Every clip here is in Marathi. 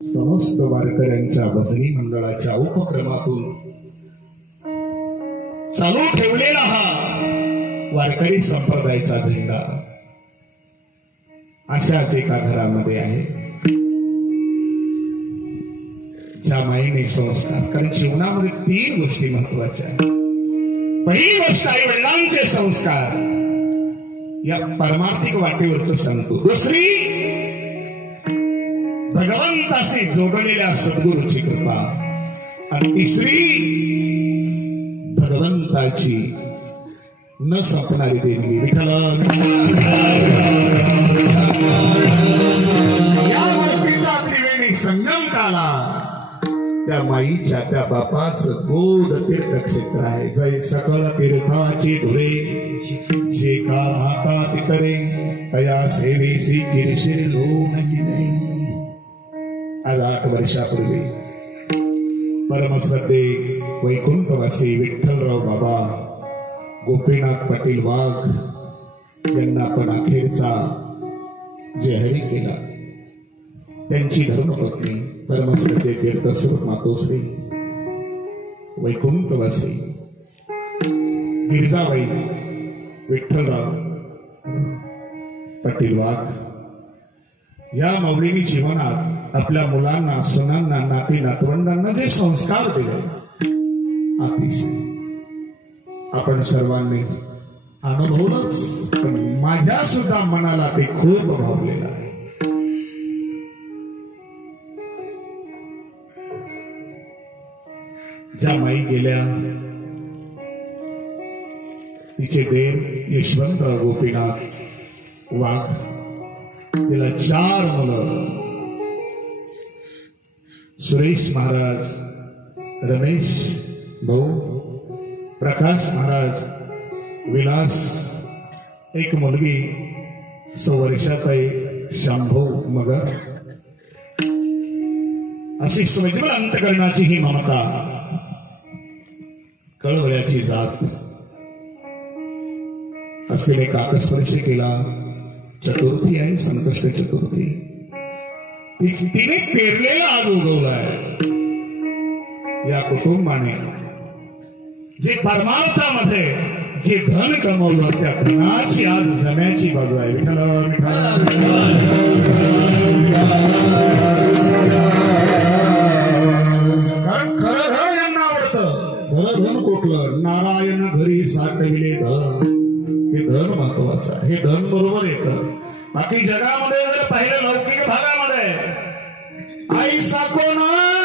समस्त वारकऱ्यांच्या भजनी मंडळाच्या उपक्रमातून चालू ठेवलेला हा वारकरी संप्रदायाचा झेंडा अशाच एका घरामध्ये आहे, ज्या माईने संस्कार. कारण जीवनामध्ये 3 गोष्टी महत्वाच्या आहेत. पहिली गोष्ट आई वडिलांचे संस्कार, या परमार्थिक वाटेवरचं सांगतो. दुसरी भगवंताशी जोडलेल्या सद्गुरूची कृपा, आणि तिसरी भगवंताची न संपणारी देणगी. विठ्ठल या गोष्टीचा त्रिवेणी संगम काला त्या माईच्या त्या बापाचं गोड तीर्थक्षेत्र आहे. जय सकळ तीर्थाची धुरे जे का माता तितरे तया सेवेसी किरशिर लोण की. आज 8 वर्षापूर्वी परमश्रद्धे वैकुंठवासी विठ्ठलराव बाबा गोपीनाथ पाटील वाघ यांना आपण अखेरचा जाहीर केला. त्यांची धर्मपत्नी परमश्रद्धे तीर्थस्वरूप मातोश्री वैकुंठवासी गिरजाबाई विठ्ठलराव पाटील वाघ या मौलीनी जीवनात आपल्या मुलांना, सुनांना, नाती नातवंडांना जे संस्कार दिले, अतिशय आपण सर्वांनी अनुभवलंच, पण माझ्या सुद्धा मनाला ते खूप भावलेलं आहे. ज्या माई गेल्या, तिचे देव यशवंतराव गोपीनाथ वाघ, तिला 4 मुलं, सुरेश महाराज, रमेश भाऊ, प्रकाश महाराज, विलास, एक मुलगी 6 वर्षाचा एक शांभू मगर. अशी स्वजन अंतकरणाची ही ममता, कळवळ्याची जात असलेले काकस्पर्श केला. चतुर्थी आहे, संकष्ट चतुर्थी. तिने पेरलेला आज उगवलाय. या कुटुंबाने जे परमार्थामध्ये जे धन कमवलं, त्या धनाची आज जम्याची बाजू आहे. विठ्ठल कारण खरं धन यांना आवडतं. खरं धन कुठलं? नारायण घरी साठविले धन. हे धन महत्वाचं आहे. हे धन बरोबर येतं. बाकी जगामध्ये जर पाहिलं, लौकिक भागामध्ये ऐसा कोण आहे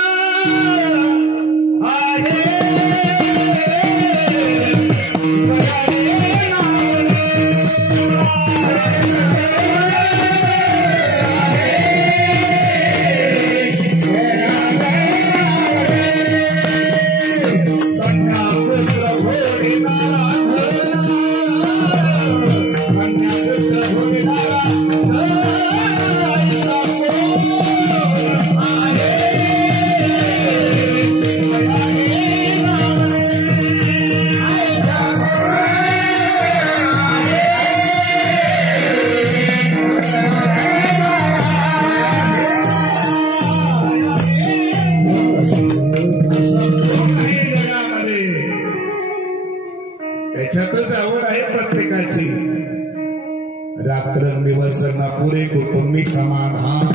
पुरे कुटुंबी समाधान,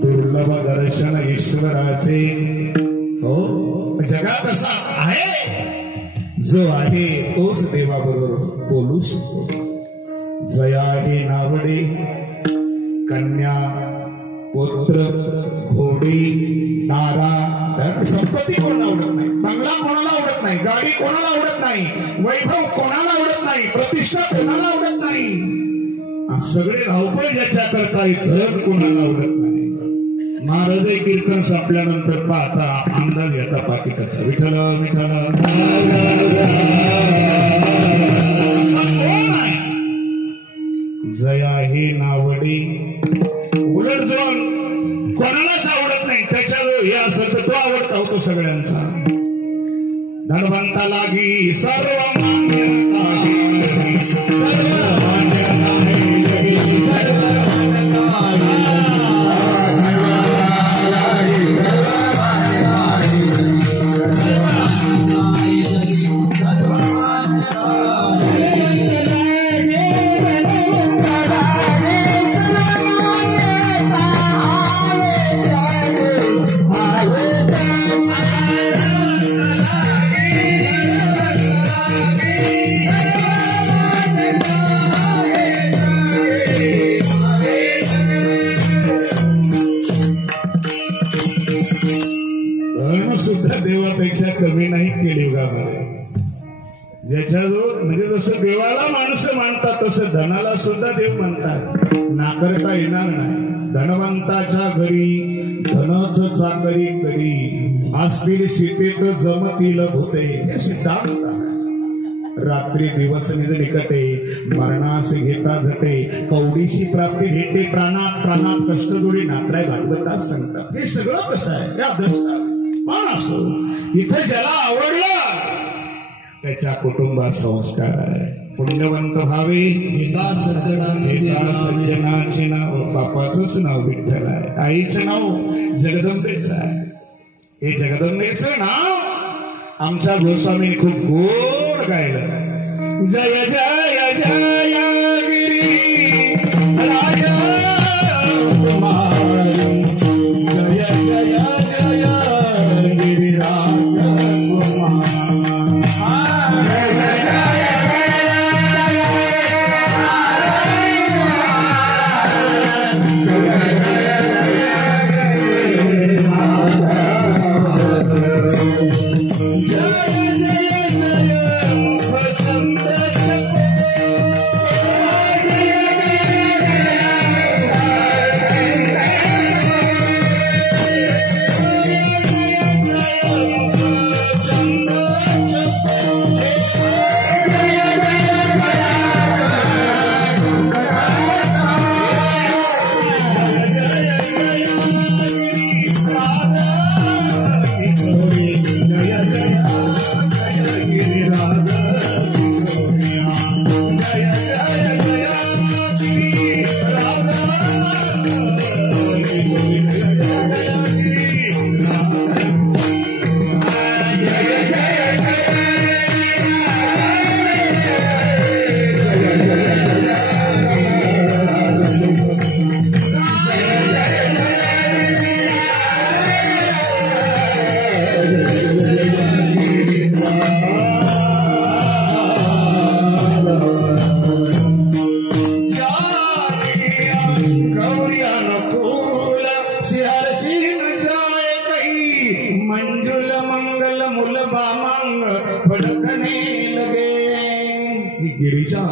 दुर्लभ दर्शन ईश्वराचे. हो, जगात असा आहे, जो आहे तोच देवाबरोबर बोलू शकतो. जया हे नावडे, कन्या, पुत्र, घोडी, तारा, संपत्ती कोणाला आवडत नाही, बंगला कोणाला आवडत नाही, गाडी कोणाला आवडत नाही, वैभव कोणाला आवडत नाही, प्रतिष्ठा कोणाला आवडत नाही. सगळे धावपळ ज्याच्या करता धन कोणाला आवडत नाही. महाराज कीर्तन संपल्यानंतर पाहता अंदाज येता पाकिटाचा. विठ्ठल विठ्ठल जया हे नावडी. उलट जो कोणालाच आवडत नाही, त्याच्या हे असं तर तो आवडता होतो सगळ्यांचा. धनवंता लागी सर्वमान्य ज्याच्याजवळ म्हणजे जसं देवाला माणसं मानतात तसं धनाला सुद्धा देव म्हणतात. नाकारता येणार नाही. धनवंताच्या घरी धनच चाकरी करी असतील सीतेत जमतील भूते हे सिद्धांत. रात्री दिवस निज निकटे मरणास घेता झटे कवडीशी प्राप्ती भेटे प्राणात प्राणात कष्ट जोडी नात्राय भागवतात सांगतात. हे सगळं कसं आहे या दृष्टात पण असो इथे ज्याला आवडलं त्याच्या कुटुंबात संस्कार आहे. पुण्यवंत भावे सज्जनाचे नाव बापाचंच नाव विठ्ठल आहे. आईचं नाव जगदंबेच आहे. हे जगदंबेचं नाव आमच्या गोस्वामी खूप गोड गायलं. जय जय जय गिरी राज कुमारी जय जय जय गिरिराज गिरिजा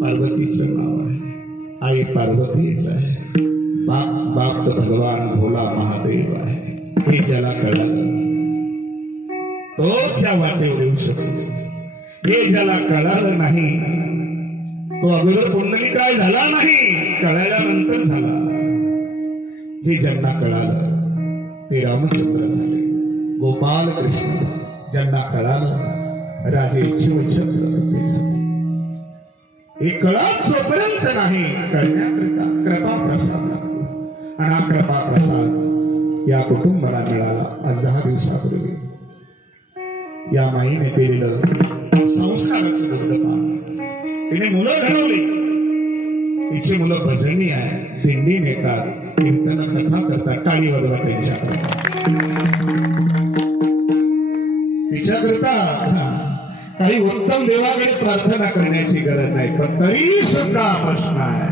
पार्वतीचं नाव आहे. आई पार्वतीच आहे. बाप तर भगवान भोला महादेव आहे. हे ज्याला कळालं तोच या वाटेवर येऊ शकतो. हे ज्याला कळालं नाही तो अगोदर पुंडली काय झाला नाही कळाल्यानंतर झाला. हे ज्यांना कळालं ते रामचंद्र झाले, गोपाल कृष्ण झाले. ज्यांना कळालं राजे शिवचंद्रवती झाले. हे कळत जोपर्यंत नाही कळण्याकरिता कृपा प्रसाद लागतो. आणि हा कृपा प्रसाद या कुटुंबाला मिळाला. आज 10 दिवसापूर्वी या माईने केलेलं संस्काराचं दुर्गपान. तिने मुलं घडवली. तिची मुलं भजनी आहे, दिंडी नेतात, कीर्तन कथा करतात. टाळी वाजवा त्यांच्याकरता. तिच्याकरता काही उत्तम देवाकडे प्रार्थना करण्याची गरज नाही. पण तरी सुद्धा प्रश्न आहे,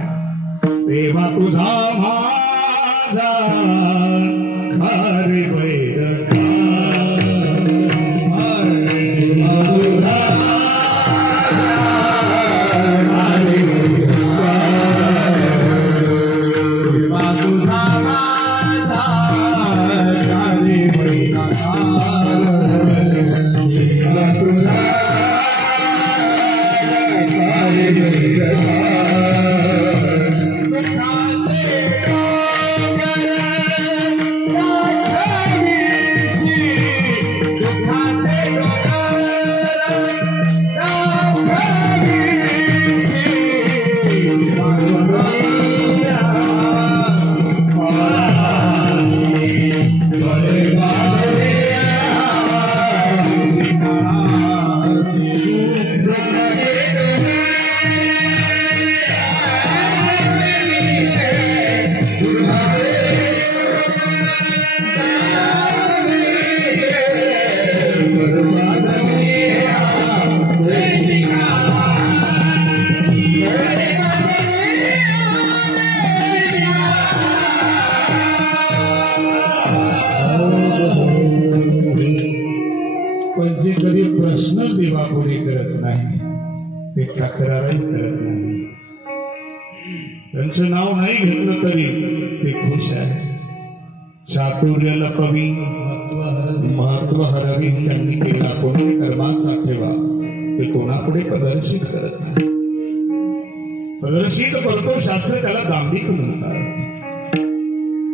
देवा तुझा माझा खारे बैर ते तक्रारही करत नाही. त्यांचं नाव नाही घेतलं तरी ते खुश आहे. चातुर्य लपवी महत्व हरवी त्यांनी केला. कोणी कर्माचा ठेवा ते कोणापुढे प्रदर्शित करत नाही. प्रदर्शित करतो शास्त्र त्याला दांभिक म्हणतात.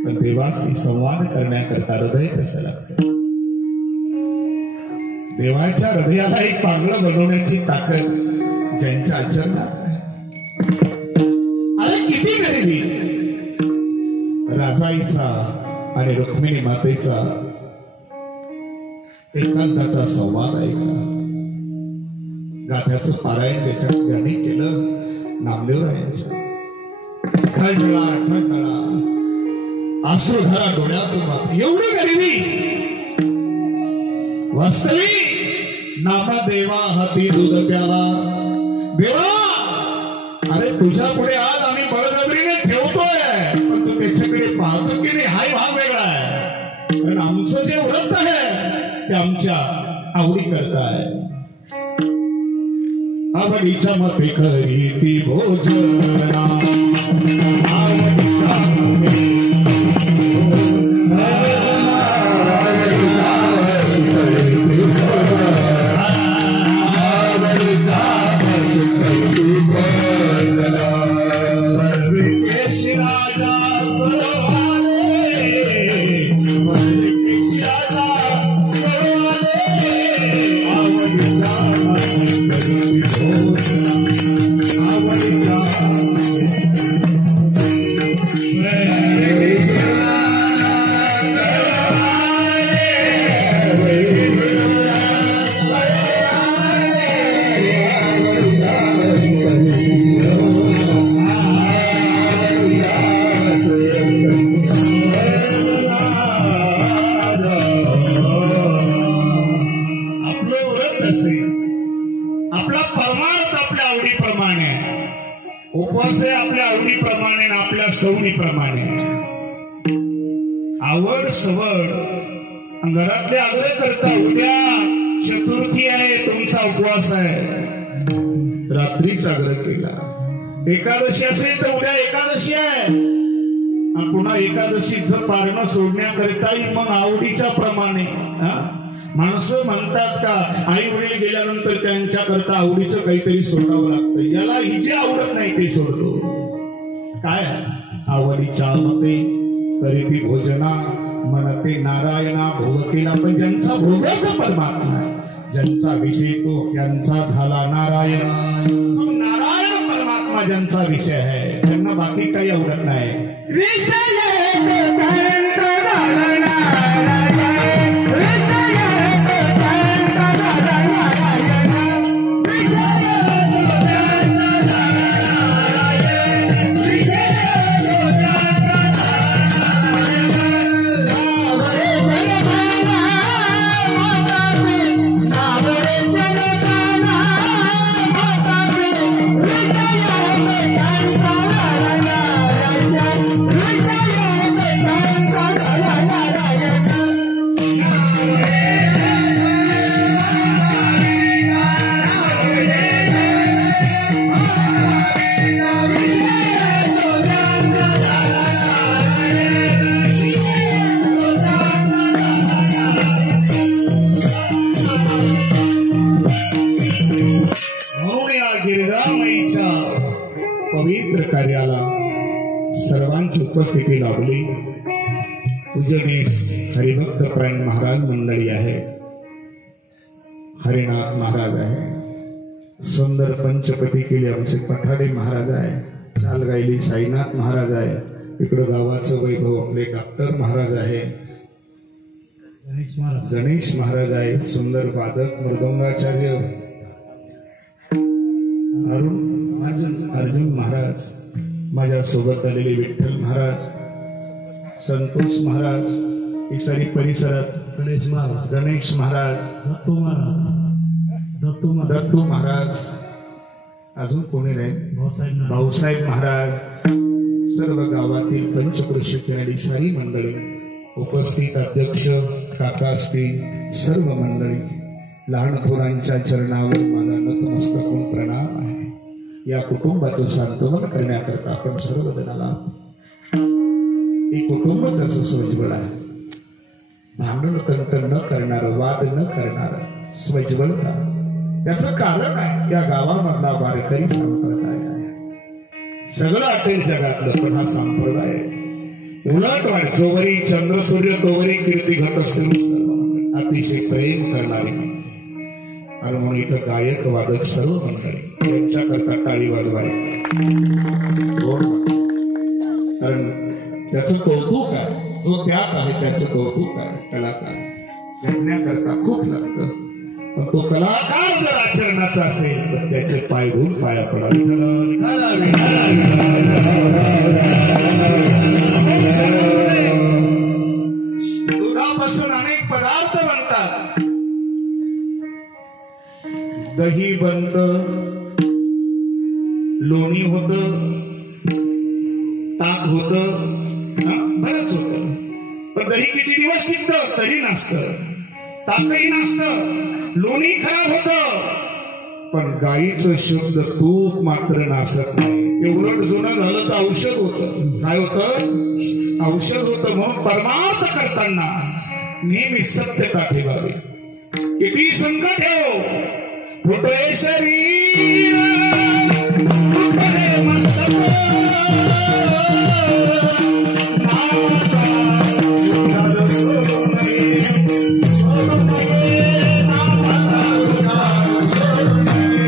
पण देवाशी संवाद करण्याकरता हृदय कसं लागतं. देवाच्या हृदयाला एक पांगळं बनवण्याची ताकद ज्यांच्या आचरणात आहे. अरे किती गरिबी. राजाईचा आणि रुक्मिणी मातेचा एकांताचा संवाद ऐका. गाथ्याचं पारायण त्याच्या गाणी केलं नामदेवरायांच्या. ठळठळा ठळठळा अश्रुधारा डोळ्यातून. एवढी गरिबी. वास्तविक नामा देवा हाती दूध प्याला. देवा अरे तुझ्या पुढे आज आम्ही बळजबरीने ठेवतोय, पण तू त्याच्याकडे पाहतो की नाही हाय भाग वेगळा आहे. कारण आमचं जे व्रत आहे ते आमच्या आवडी करताय. आवडीच्या मते खरी ती भोजना. आवडीच्या आपला परमार्थ आपल्या आवडीप्रमाणे. उपवास आहे आपल्या आवडीप्रमाणे ना आपल्या सवडीप्रमाणे. आवड सवड घरातले आग्रह करता. उद्या चतुर्थी आहे, तुमचा उपवास आहे. रात्रीच आग्रह केला. एकादशी असेल तर उद्या एकादशी आहे. आणि पुन्हा एकादशीचं पारणं सोडण्याकरिताही मग आवडीच्या प्रमाणे. माणसं म्हणतात का आई वडील गेल्यानंतर त्यांच्याकरता आवडीचं काहीतरी सोडावं लागतं. याला ही जे आवडत नाही ते सोडतो. काय आवडीच्या मते करीती भोजना म्हणते नारायणा भोग केला. पण ज्यांचा भोगाचा परमात्मा आहे, ज्यांचा विषय तो यांचा झाला नारायण. नारायण परमात्मा ज्यांचा विषय आहे त्यांना बाकी काही आवडत नाही. पवित्र कार्याला सर्वांची उपस्थिती लाभली. पूजनीय हरिभक्त प्राण महाराज मंडळी आहे. हरिनाथ महाराज आहे. सुंदर पंचपती केले आमचे पठाडे महाराज आहे. चाल गायली साईनाथ महाराज आहे. इकडं गावाचं वैभव आपले डॉक्टर महाराज आहे. गणेश महाराज आहे. सुंदर वादक मृदंगाचार्य अर्जुन महाराज. माझ्या सोबत आलेले विठ्ठल महाराज, संतोष महाराज, इसरी परिसरात गणेश महाराज, दत्तू महाराज, अजून कोणी नाही, भाऊसाहेब महाराज, सर्व गावातील पंचक्रोशीतील सारी मंडळी उपस्थित, अध्यक्ष काका असतील, सर्व मंडळी लहान थोरांच्या चरणावर माझा नतमस्तक होऊन प्रणाम आहे. या कुटुंबाचं सांत्वन करण्याकरता आपण सर्वजणाला एक कुटुंब जसं स्वज्वल आहे, भांडण तंटण न करणार, वाद न करणार स्वज्वलता. त्याचं कारण आहे या गावामधला वारकरी संप्रदाय आहे. सगळं अटेल जगातलं, पण हा संप्रदाय उलट वाट जोवरी चंद्र सूर्य तोवरी कीर्ती घट असते. अतिशय प्रेम करणारी आणि म्हणून इथं गायक वादक सर्व मंडळी यांच्याकरता टाळी वाजवायला, कारण त्याचं कौतुक आहे. जो त्यात आहे त्याचं कौतुक आहे. कलाकार जगण्याकरता खूप लागतं, पण तो कलाकार जर आचरणाचा असेल तर त्याचे पाय धुवून पाया पडावे. दुधापासून अनेक पदार्थ बनतात. दही बनत, लोणी होत, ताक होत, बरंच होत. पण दही किती दिवस टिकतं तरी नसतं, ताकही नसतं, लोणी खराब होत. पण गाईचं शुद्ध तूप मात्र नासत नाही. ते उलट जुनं झालं तर औषध होतं. काय होतं? औषध होतं. म्हणून परमार्थ करताना नेहमी सत्यता ठेवावी. किती संकट ठेव, फुटोय शरीर फुटोय मस्तक, नामाचा उद्धार सोडू नये, सोडू नये, नामाचा उद्धार सोडू नये.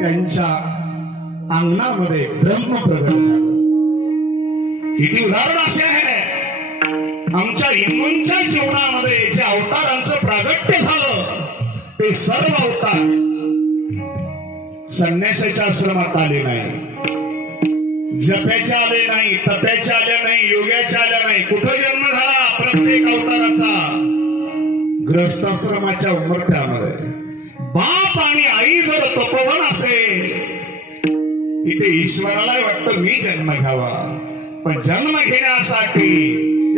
त्यांच्या अंगणामध्ये ब्रह्म प्रगट झालं. किती उदाहरण असे आहे आमच्या हिंदूंच्या जीवनामध्ये जे अवतारांचं प्रागट्य झालं. ते सर्व अवतार संन्यासाच्या आश्रमात आले नाही, जप्याच्या आले नाही, तप्याच्या आल्या नाही, योग्याच्या आल्या नाही. कुठं जन्म झाला प्रत्येक अवताराचा? ग्रस्ताश्रमाच्या उंबरठ्यामध्ये. बाप आणि आई जर तपोवन असेल, इथे ईश्वराला वाटतं मी जन्म घ्यावा. पण जन्म घेण्यासाठी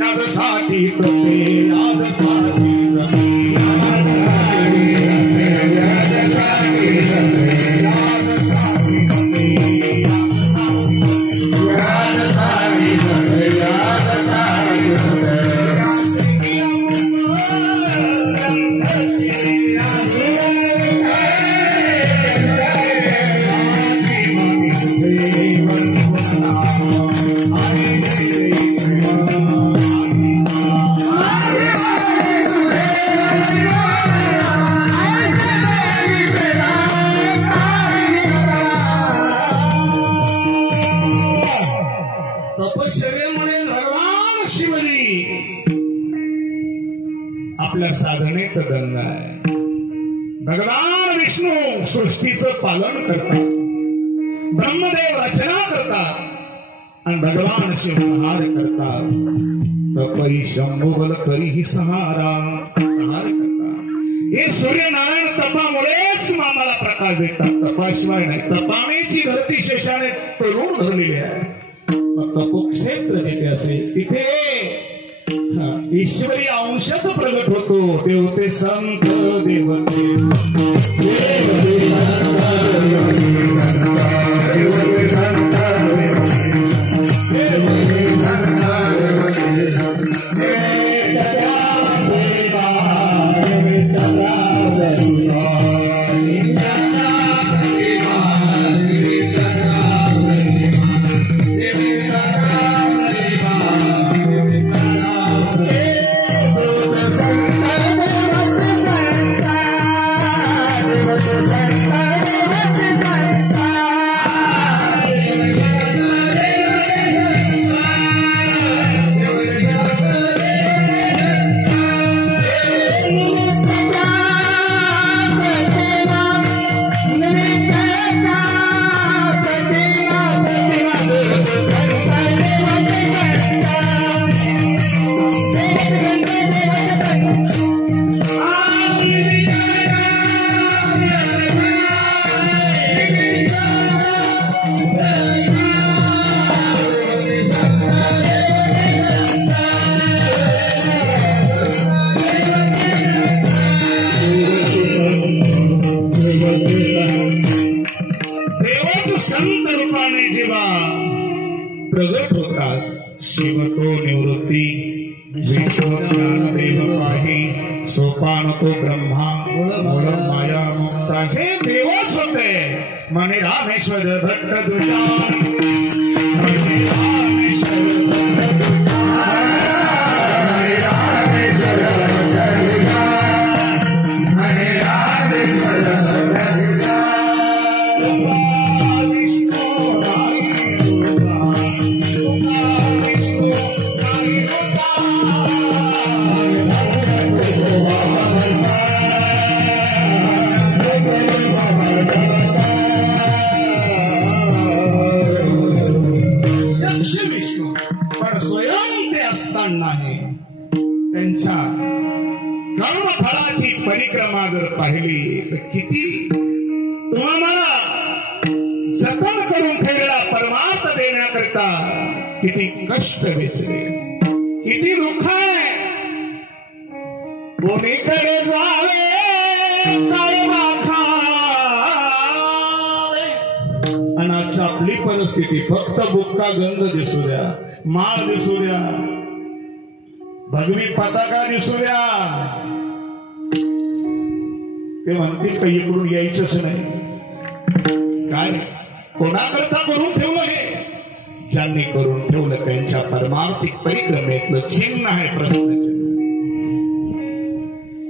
यादसाठी तपे, यादसाठी तपश्चर्येमुळे भगवान शिवजी आपल्या साधनेत दंग आहे. भगवान विष्णू सृष्टीचं पालन करतात, ब्रह्मदेव रचना करतात आणि भगवान शिव संहार करतात. तपई शंभुबल करीही सहारा करतात. हे सूर्यनारायण तपामुळेच आम्हाला प्रकाश देतात, तपाशिवाय नाही. तपानेची धरती शेषाने तरुण धरलेली आहे. तपोक्षेत्र जिथे असेल तिथे ईश्वरी अंशच प्रगट होतो. देवते संत देवते देवाच संत रूपाने जेव्हा प्रगट होतात, शिव तो निवृत्ती, विष्णू ज्ञानदेव पाही, सोपान तो ब्रह्मा, मूळ माया मुक्ता. हे देवच होते म्हणे रामेश्वर भट्ट दुजा. त्यांच्या कर्मफळाची परिक्रमा जर पाहिली तर किती तुम्हाला जतन करून ठेवला परमार्थ देण्याकरता किती कष्ट वेचले, किती दुःख आहे. कोणीकडे जावे आणि आपली परिस्थिती फक्त बुक्का गंध दिसू द्या, माळ दिसू द्या, भगवी पताका दिसू द्या, ते म्हणतील काही इकडून यायचंच नाही. काय कोणाकरता करून ठेवलं हे? ज्यांनी करून ठेवलं त्यांच्या परमार्थिक परिक्रमेतलं चिन्ह आहे प्रश्नचिन्ह.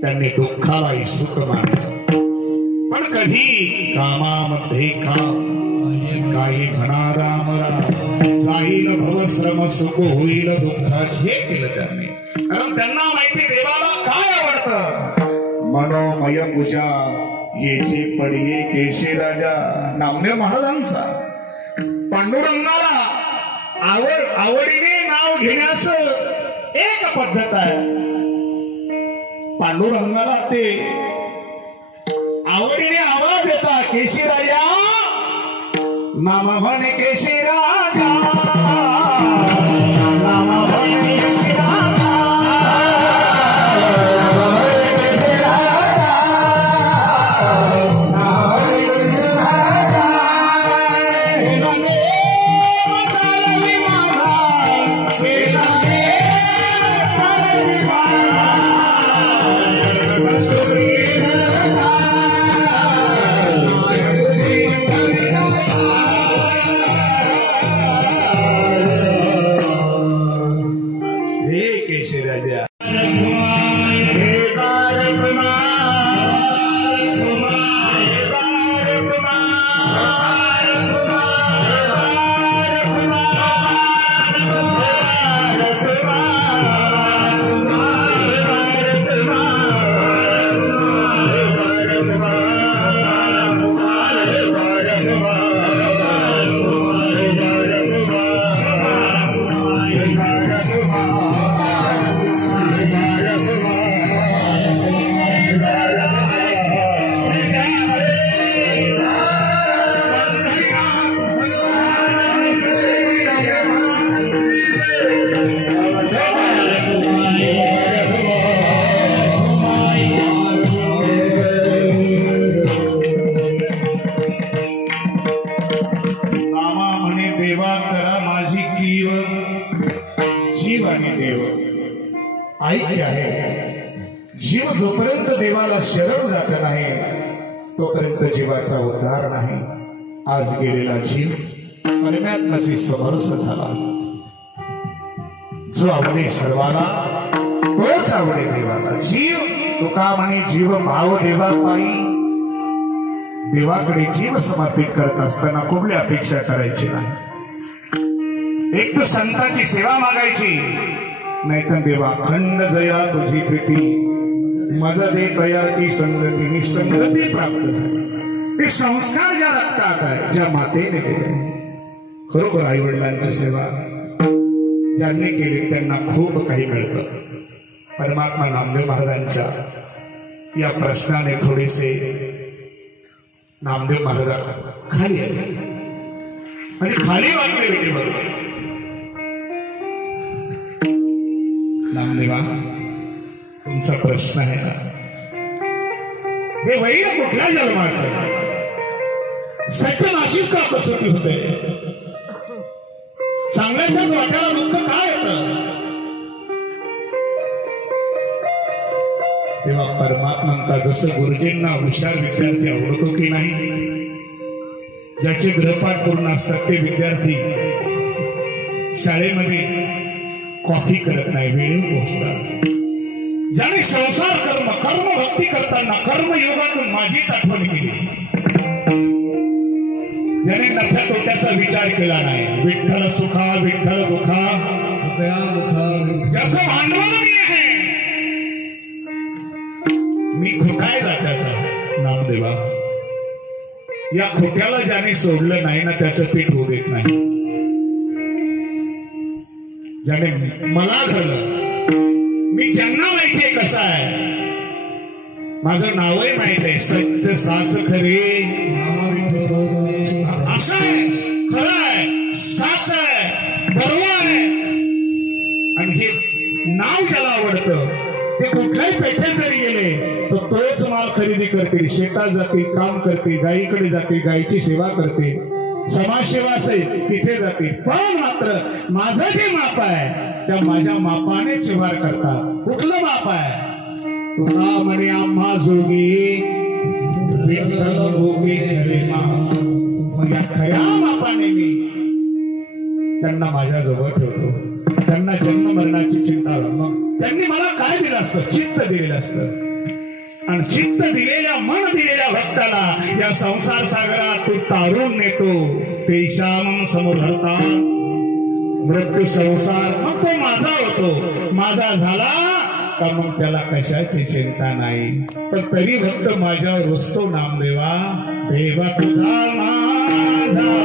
त्यांनी दुःखालाही सुख मानलं. पण कधी कामामध्ये काम, काही म्हणा राम राम, जाईल भवश्रम सुख होईल दुःखाच, हे केलं त्यांनी. कारण त्यांना माहिती देवाला काय आवडतं. मनोमय पूजा याची पडिये केशी राजा. नामदेव महाराजांचा पांडुरंगाला आवडीने नाव घेण्यास एक पद्धत आहे. पांडुरंगाला ते आवडीने आवाज देतात, केशी राजा नाम म्हणे केशी राजा, नाम म्हणे केशी राजा. ऐक्य आहे. जीव जोपर्यंत देवाला शरण जात नाही तोपर्यंत जीवाचा उद्धार नाही. आज गेलेला जीव परमात्म्याशी समरस झाला. जो आवडे सर्वाला तोच आवडे देवाला. जीव तुका म्हणे जीव भाव देवा पायी. देवाकडे जीव समर्पित करत असताना कुठली अपेक्षा करायची नाही. एक तर संतांची सेवा मागायची, नाहीतर देवा खंड जया तुझी प्रीती, मज दे दयाची संगती, निसंगती प्राप्त झाली. हे संस्कार ज्या रक्तात आहे, ज्या मातेने केले. खरोखर आई वडिलांची सेवा ज्यांनी केली त्यांना खूप काही मिळतं. परमात्मा नामदेव महाराजांच्या या प्रश्नाने थोडेसे नामदेव महाराज खाली आले आणि खाली वाटले नामदेवा तुमचा प्रश्न आहे ना, हे वैर कुठल्या जन्माचं? सच्च नाशीच का कसोटी होते? सांगायच्याच वाट्याला दुःख काय येतं? तेव्हा परमात्मा जसं गुरुजींना हुशार विद्यार्थी आवडतो की नाही, ज्याचे गृहपाठ पूर्ण असतात ते विद्यार्थी शाळेमध्ये कॉफी करत नाही, वेळेवर पोहोचतात. ज्याने संसार कर्म भक्ती करताना कर्मयोगातून माझीच आठवण केली, ज्याने नफ्या तोट्याचा विचार केला नाही, विठ्ठल सुखा विठ्ठल दुखा, ज्याचं भांडवल मी आहे, मी खोटाय जात्याचा नामदेवा, या खोट्याला ज्याने सोडलं नाही ना त्याचं पीठ होऊ देत नाही. ज्याने मला झालं, मी ज्यांना माहितीये कसं आहे, माझं नावही माहित आहे, सत्य साच खरे, असं आहे, खरं आहे, साच आहे, बरोबर आहे. आणि हे नाव ज्याला आवडतं ते कुठल्याही पेठेत जरी गेले तर तोच माल खरेदी करते, शेतात जाते, काम करते, गायीकडे जाते, गायीची सेवा करते, समाजसेवा असेल तिथे जाते. पण मात्र माझं जे माप आहे त्या माझ्या मापाने व्यवहार करतात. कुठलं माप आहे? तुला म्हणे आम्हा जोगी विठ्ठल भोगे खरे माप. मग या खऱ्या मापाने मी त्यांना माझ्या जवळ ठेवतो. त्यांना जन्म मरणाची चिंता, मग त्यांनी मला काय दिलं असतं? चित्त दिलेलं असतं. आणि चित्त दिलेल्या, मन दिलेल्या भक्ताला या संसार सागरात तू तारून नेतो. पेशाम समोरता मृत्यू संसार, मग तो माझा होतो. माझा झाला का मग त्याला कशाची चिंता नाही. पण तरी भक्त माझ्यावर रुसतो नामदेवा, देवा तुझा माझा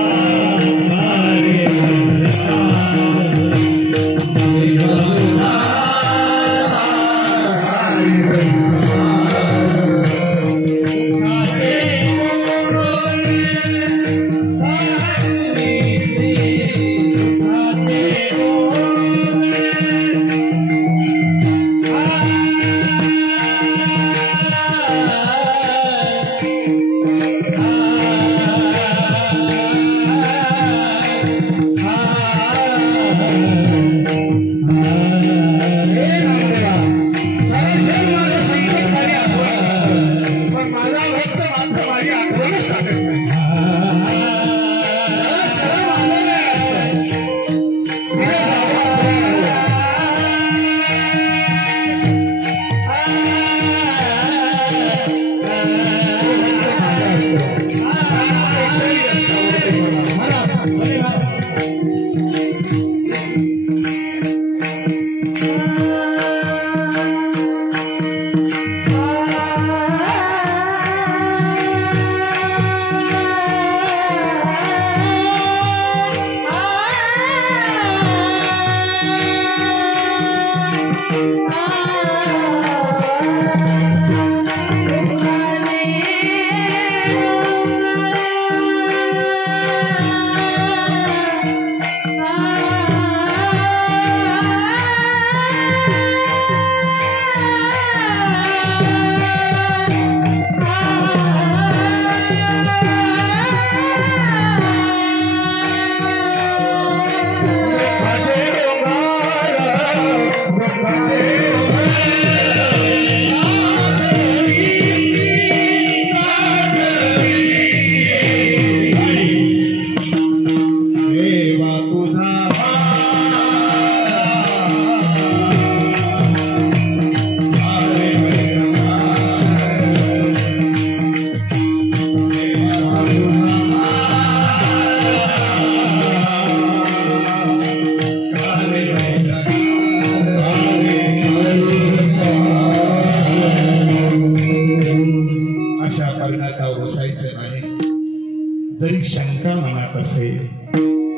जरी शंका मनात असेल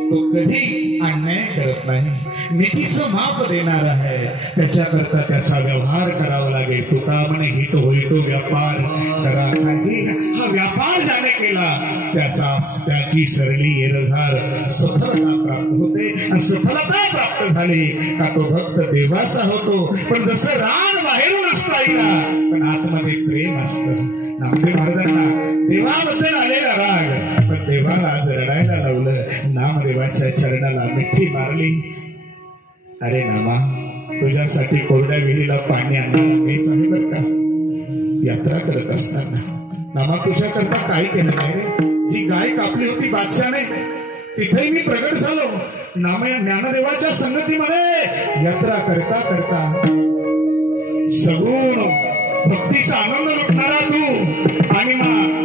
तो कधी अन्याय करत नाही, नीतीचं माप देणार आहे. त्याच्याकरता त्याचा व्यवहार करावा लागेल. तुका म्हणे हित होई तो व्यापार करा काही. हा व्यापार ज्याने केला त्याची सरली एरझार सफलता प्राप्त होते. आणि सफलता प्राप्त झाली का तो भक्त देवाचा होतो. पण जसं राग बाहेरून असता येईल पण आतमध्ये प्रेम असतं. नामदेव महाराजांना देवाबद्दल आलेला राग पण देवाला आज रडायला लावलं. नामदेवाच्या चरणाला मिठी मारली. अरे नामा, तुझ्यासाठी कोरड्या विहिरीला पाणी आणणारा मीच आहे बर का. यात्रा करत असताना नामा तुझ्या करता काही केलं नाही रे. जी गाय कापली होती बादशाने तिथेही मी प्रगट झालो. नाम ज्ञानदेवाच्या संगतीमध्ये यात्रा करता करता सगुण भक्तीचा आनंद लुटणारा तू आणि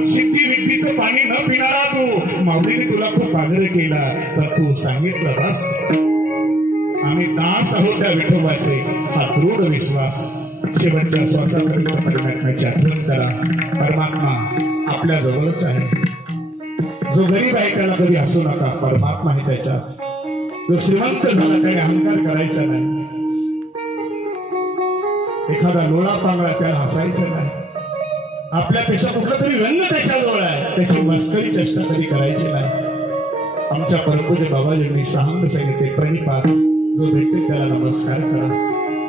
सिद्धी विद्येचं पाणी न पिणारा तू. माऊलीने तुला खूप आग्रह केला तर तू सांगितलं बस आम्ही दास आहोत त्या विठोबाचे. हा दृढ विश्वास शेवटच्या श्वासापर्यंत परमात्म्याची आठवण करा. परमात्मा आपल्या जवळच आहे. जो गरीब आहे त्याला कधी हसू नका. परमात्मा आहे त्याच्यात. जो श्रीमंत झाला त्याने अहंकार करायचा नाही. एखादा लोळा पांगळा त्याला हसायचं नाही. आपल्यापेक्षा कुठला तरी रंग त्याच्याजवळ आहे त्याची मस्करी चेष्टा कधी करायची नाही. आमच्या परमपूज्य बाबाजींनी सांग सांगितले प्रणिपात जो भेटते त्याला नमस्कार करा.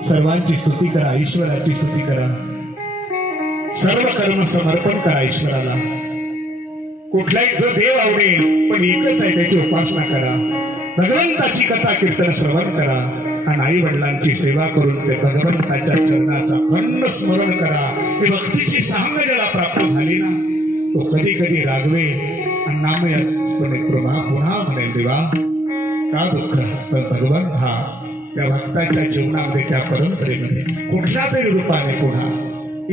सर्वांची स्तुती करा, ईश्वराची स्तुती करा. सर्व कर्म समर्पण करा ईश्वराला. कुठलाही जो देव आवडेल पण एकच आहे त्याची उपासना करा. भगवंताची कथा कीर्तन श्रवण करा आणि आई वडिलांची सेवा करून ते भगवंताच्या चरणाचा अखंड स्मरण करा. ही भक्तीची सांग ज्याला प्राप्त झाली ना तो कधी कधी रागवे आणि नामयाचपणे पुन्हा म्हणेल देवा का दुःख. पण भगवंत हा त्या भक्ताच्या जीवनामध्ये त्या परंपरेमध्ये कुठल्या तरी रूपाने पुन्हा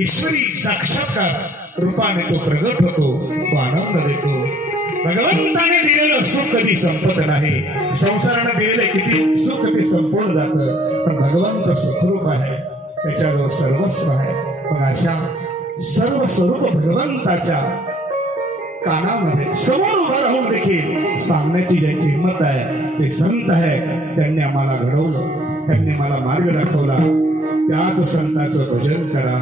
ईश्वरी साक्षात्कार रूपाने तो प्रगट होतो. तो आनंद देतो. भगवंताने दिलेलं सुख कधी संपत नाही. संसाराने दिलेले किती सुख ते संपूर्ण जातं पण भगवंत सुखरूप आहे. त्याच्याजवळ सर्वस्व आहे. पण अशा सर्व स्वरूप भगवंताच्या कानामध्ये समोर उभं राहून देखील सांगण्याची ज्यांची हिंमत आहे ते संत आहे. त्यांनी आम्हाला घडवलं. त्यांनी मला मार्ग दाखवला. त्याच संतांचं भजन करा.